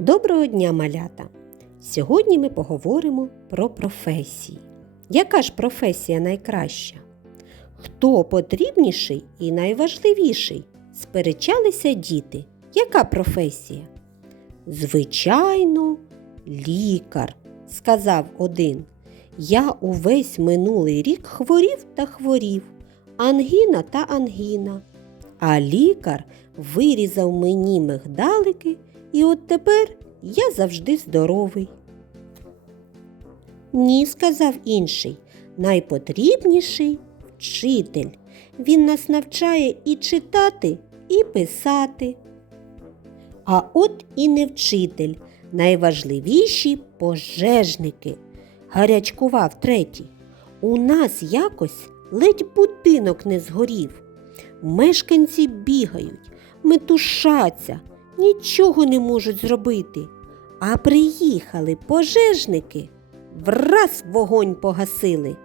Доброго дня, малята! Сьогодні ми поговоримо про професії. Яка ж професія найкраща? Хто потрібніший і найважливіший? Сперечалися діти. Яка професія? Звичайно, лікар, сказав один. Я увесь минулий рік хворів та хворів, ангіна та ангіна. А лікар вирізав мені мигдалики, і от тепер я завжди здоровий. Ні, сказав інший, найпотрібніший вчитель. Він нас навчає і читати, і писати. А от і не вчитель, найважливіші пожежники. Гарячкував третій. У нас якось ледь будинок не згорів. Мешканці бігають, метушаться, нічого не можуть зробити. А приїхали пожежники, враз вогонь погасили.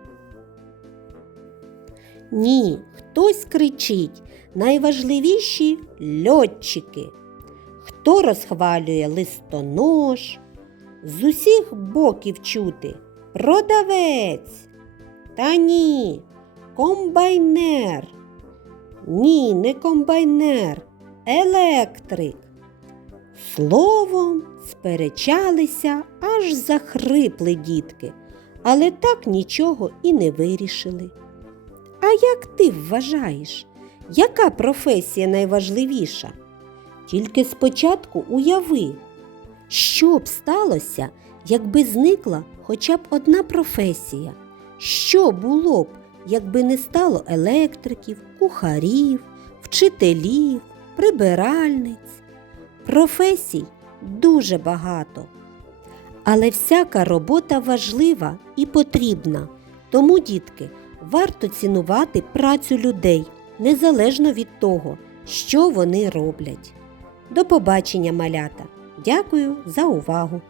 Ні, хтось кричить найважливіші льотчики. Хто розхвалює листонож, з усіх боків чути продавець. Та ні, комбайнер. Ні, не комбайнер, електрик. Словом, сперечалися, аж захрипли дітки, але так нічого і не вирішили. А як ти вважаєш, яка професія найважливіша? Тільки спочатку уяви, що б сталося, якби зникла хоча б одна професія? Що було б, якби не стало електриків, кухарів, вчителів, прибиральниць? Професій дуже багато. Але всяка робота важлива і потрібна. Тому, дітки, варто цінувати працю людей незалежно від того, що вони роблять. До побачення, малята! Дякую за увагу!